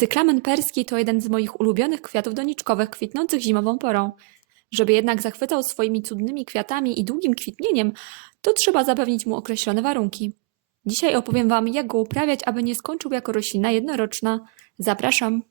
Cyklamen perski to jeden z moich ulubionych kwiatów doniczkowych kwitnących zimową porą. Żeby jednak zachwycał swoimi cudnymi kwiatami i długim kwitnieniem, to trzeba zapewnić mu określone warunki. Dzisiaj opowiem Wam, jak go uprawiać, aby nie skończył jako roślina jednoroczna. Zapraszam!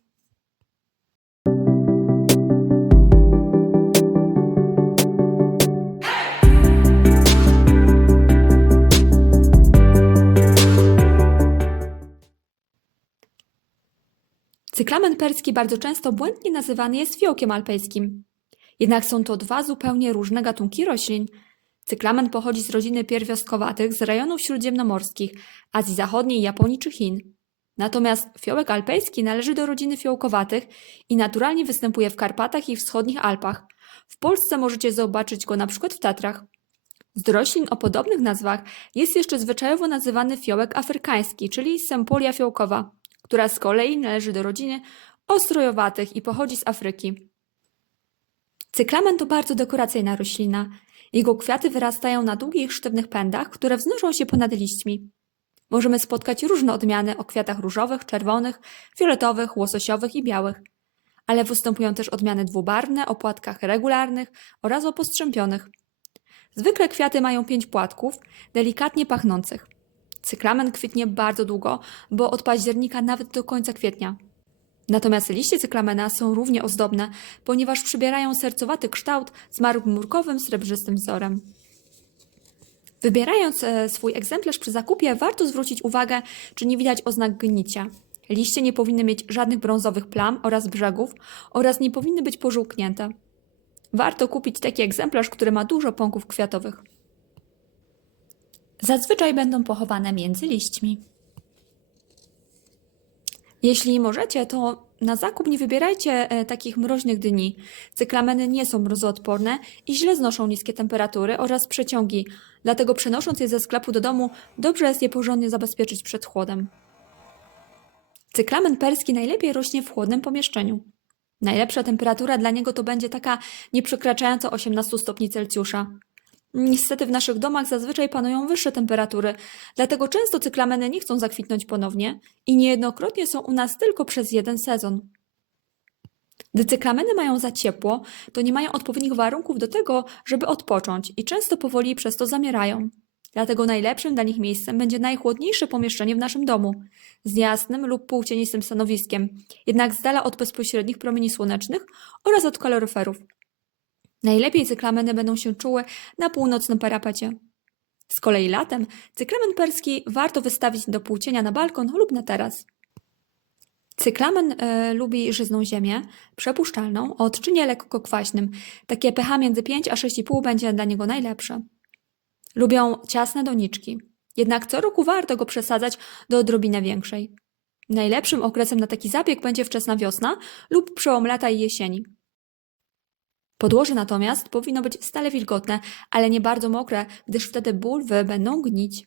Cyklamen perski bardzo często błędnie nazywany jest fiołkiem alpejskim. Jednak są to dwa zupełnie różne gatunki roślin. Cyklamen pochodzi z rodziny pierwiastkowatych z rejonów śródziemnomorskich, Azji Zachodniej, Japonii czy Chin. Natomiast fiołek alpejski należy do rodziny fiołkowatych i naturalnie występuje w Karpatach i wschodnich Alpach. W Polsce możecie zobaczyć go na przykład w Tatrach. Z roślin o podobnych nazwach jest jeszcze zwyczajowo nazywany fiołek afrykański, czyli Sempolia fiołkowa, która z kolei należy do rodziny ostrojowatych i pochodzi z Afryki. Cyklamen to bardzo dekoracyjna roślina. Jego kwiaty wyrastają na długich, sztywnych pędach, które wznoszą się ponad liśćmi. Możemy spotkać różne odmiany o kwiatach różowych, czerwonych, fioletowych, łososiowych i białych. Ale występują też odmiany dwubarwne o płatkach regularnych oraz o postrzępionych. Zwykle kwiaty mają pięć płatków, delikatnie pachnących. Cyklamen kwitnie bardzo długo, bo od października nawet do końca kwietnia. Natomiast liście cyklamena są równie ozdobne, ponieważ przybierają sercowaty kształt z marmurkowym, srebrzystym wzorem. Wybierając e, swój egzemplarz przy zakupie, warto zwrócić uwagę, czy nie widać oznak gnicia. Liście nie powinny mieć żadnych brązowych plam oraz brzegów oraz nie powinny być pożółknięte. Warto kupić taki egzemplarz, który ma dużo pąków kwiatowych. Zazwyczaj będą pochowane między liśćmi. Jeśli możecie, to na zakup nie wybierajcie e, takich mroźnych dni. Cyklameny nie są mrozoodporne i źle znoszą niskie temperatury oraz przeciągi, dlatego przenosząc je ze sklepu do domu, dobrze jest je porządnie zabezpieczyć przed chłodem. Cyklamen perski najlepiej rośnie w chłodnym pomieszczeniu. Najlepsza temperatura dla niego to będzie taka nie przekraczająca 18 stopni Celsjusza. Niestety w naszych domach zazwyczaj panują wyższe temperatury, dlatego często cyklameny nie chcą zakwitnąć ponownie i niejednokrotnie są u nas tylko przez jeden sezon. Gdy cyklameny mają za ciepło, to nie mają odpowiednich warunków do tego, żeby odpocząć i często powoli przez to zamierają. Dlatego najlepszym dla nich miejscem będzie najchłodniejsze pomieszczenie w naszym domu, z jasnym lub półcienistym stanowiskiem, jednak z dala od bezpośrednich promieni słonecznych oraz od kaloryferów. Najlepiej cyklameny będą się czuły na północnym parapecie. Z kolei latem cyklamen perski warto wystawić do półcienia na balkon lub na taras. Cyklamen e, lubi żyzną ziemię, przepuszczalną, o odczynie lekko kwaśnym. Takie pH między 5 a 6,5 będzie dla niego najlepsze. Lubią ciasne doniczki, jednak co roku warto go przesadzać do odrobinę większej. Najlepszym okresem na taki zabieg będzie wczesna wiosna lub przełom lata i jesieni. Podłoże natomiast powinno być stale wilgotne, ale nie bardzo mokre, gdyż wtedy bulwy będą gnić.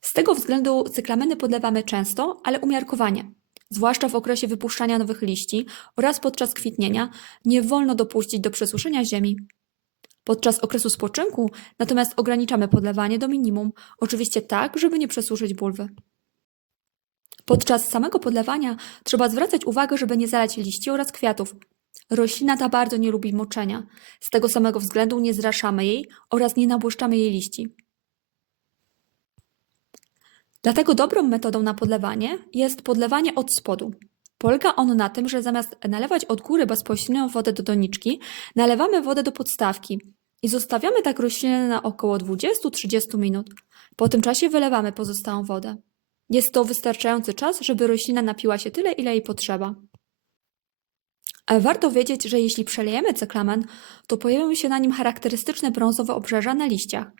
Z tego względu cyklameny podlewamy często, ale umiarkowanie. Zwłaszcza w okresie wypuszczania nowych liści oraz podczas kwitnienia nie wolno dopuścić do przesuszenia ziemi. Podczas okresu spoczynku natomiast ograniczamy podlewanie do minimum, oczywiście tak, żeby nie przesuszyć bulwy. Podczas samego podlewania trzeba zwracać uwagę, żeby nie zalać liści oraz kwiatów. Roślina ta bardzo nie lubi moczenia. Z tego samego względu nie zraszamy jej oraz nie nabłyszczamy jej liści. Dlatego dobrą metodą na podlewanie jest podlewanie od spodu. Polega ono na tym, że zamiast nalewać od góry bezpośrednią wodę do doniczki, nalewamy wodę do podstawki i zostawiamy tak roślinę na około 20-30 minut. Po tym czasie wylewamy pozostałą wodę. Jest to wystarczający czas, żeby roślina napiła się tyle, ile jej potrzeba. Ale warto wiedzieć, że jeśli przelejemy cyklamen, to pojawią się na nim charakterystyczne brązowe obrzeża na liściach.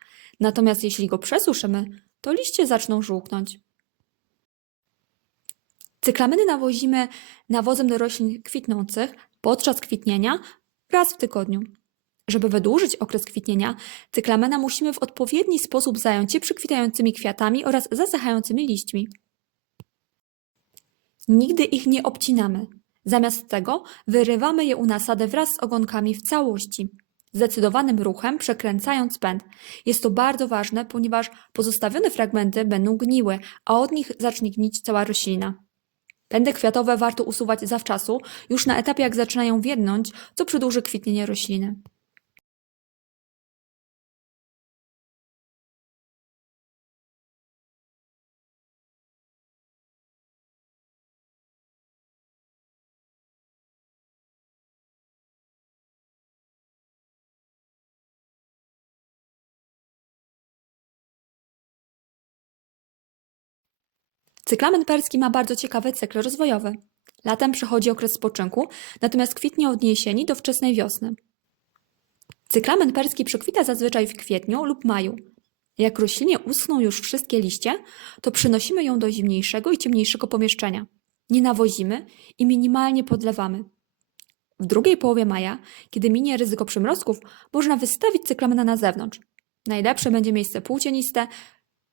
Natomiast jeśli go przesuszymy, to liście zaczną żółknąć. Cyklameny nawozimy nawozem do roślin kwitnących podczas kwitnienia raz w tygodniu. Żeby wydłużyć okres kwitnienia, cyklamena musimy w odpowiedni sposób zająć się przykwitającymi kwiatami oraz zasychającymi liśćmi. Nigdy ich nie obcinamy. Zamiast tego wyrywamy je u nasady wraz z ogonkami w całości. zdecydowanym ruchem przekręcając pęd. Jest to bardzo ważne, ponieważ pozostawione fragmenty będą gniły, a od nich zacznie gnić cała roślina. Pędy kwiatowe warto usuwać zawczasu, już na etapie jak zaczynają wiednąć, co przedłuży kwitnienie rośliny. Cyklamen perski ma bardzo ciekawy cykl rozwojowy. Latem przychodzi okres spoczynku, natomiast kwitnie od jesieni do wczesnej wiosny. Cyklamen perski przekwita zazwyczaj w kwietniu lub maju. Jak roślinie uschną już wszystkie liście, to przynosimy ją do zimniejszego i ciemniejszego pomieszczenia. Nie nawozimy i minimalnie podlewamy. W drugiej połowie maja, kiedy minie ryzyko przymrozków, można wystawić cyklamena na zewnątrz. Najlepsze będzie miejsce półcieniste,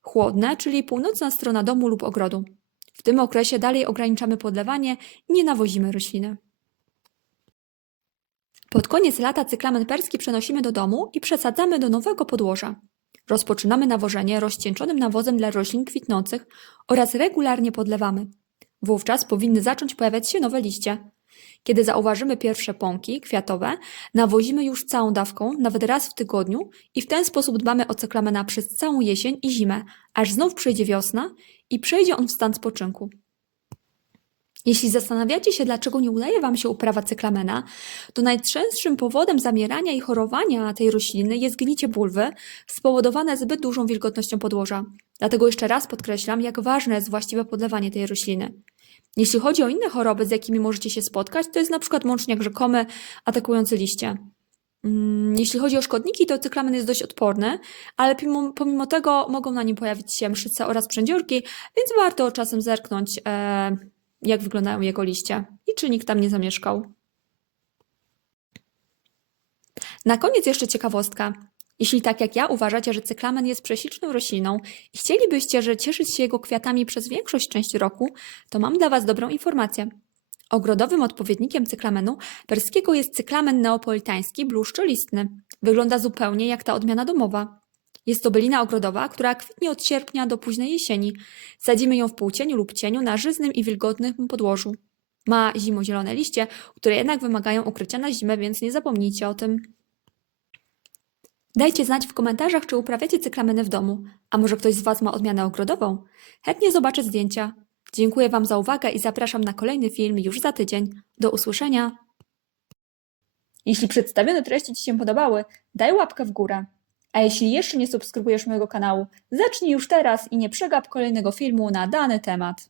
chłodne, czyli północna strona domu lub ogrodu. W tym okresie dalej ograniczamy podlewanie nie nawozimy rośliny. Pod koniec lata cyklamen perski przenosimy do domu i przesadzamy do nowego podłoża. Rozpoczynamy nawożenie rozcieńczonym nawozem dla roślin kwitnących oraz regularnie podlewamy. Wówczas powinny zacząć pojawiać się nowe liście. Kiedy zauważymy pierwsze pąki kwiatowe, nawozimy już całą dawką, nawet raz w tygodniu i w ten sposób dbamy o cyklamena przez całą jesień i zimę, aż znów przyjdzie wiosna i przejdzie on w stan spoczynku. Jeśli zastanawiacie się, dlaczego nie udaje Wam się uprawa cyklamena, to najczęstszym powodem zamierania i chorowania tej rośliny jest gnicie bulwy spowodowane zbyt dużą wilgotnością podłoża. Dlatego jeszcze raz podkreślam, jak ważne jest właściwe podlewanie tej rośliny. Jeśli chodzi o inne choroby, z jakimi możecie się spotkać, to jest na przykład mączniak rzekomy atakujący liście. Mm, Jeśli chodzi o szkodniki, to cyklamen jest dość odporny, ale pomimo, tego mogą na nim pojawić się mszyce oraz przędziorki, więc warto czasem zerknąć, e, jak wyglądają jego liście i czy nikt tam nie zamieszkał. Na koniec jeszcze ciekawostka. Jeśli tak jak ja uważacie, że cyklamen jest prześliczną rośliną i chcielibyście, że cieszyć się jego kwiatami przez większość części roku, to mam dla Was dobrą informację. Ogrodowym odpowiednikiem cyklamenu perskiego jest cyklamen neapolitański bluszczolistny. Wygląda zupełnie jak ta odmiana domowa. Jest to bylina ogrodowa, która kwitnie od sierpnia do późnej jesieni. Sadzimy ją w półcieniu lub cieniu na żyznym i wilgotnym podłożu. Ma zimozielone liście, które jednak wymagają ukrycia na zimę, więc nie zapomnijcie o tym. Dajcie znać w komentarzach, czy uprawiacie cyklameny w domu, a może ktoś z Was ma odmianę ogrodową? Chętnie zobaczę zdjęcia. Dziękuję Wam za uwagę i zapraszam na kolejny film już za tydzień. Do usłyszenia! Jeśli przedstawione treści Ci się podobały, daj łapkę w górę. A jeśli jeszcze nie subskrybujesz mojego kanału, zacznij już teraz i nie przegap kolejnego filmu na dany temat.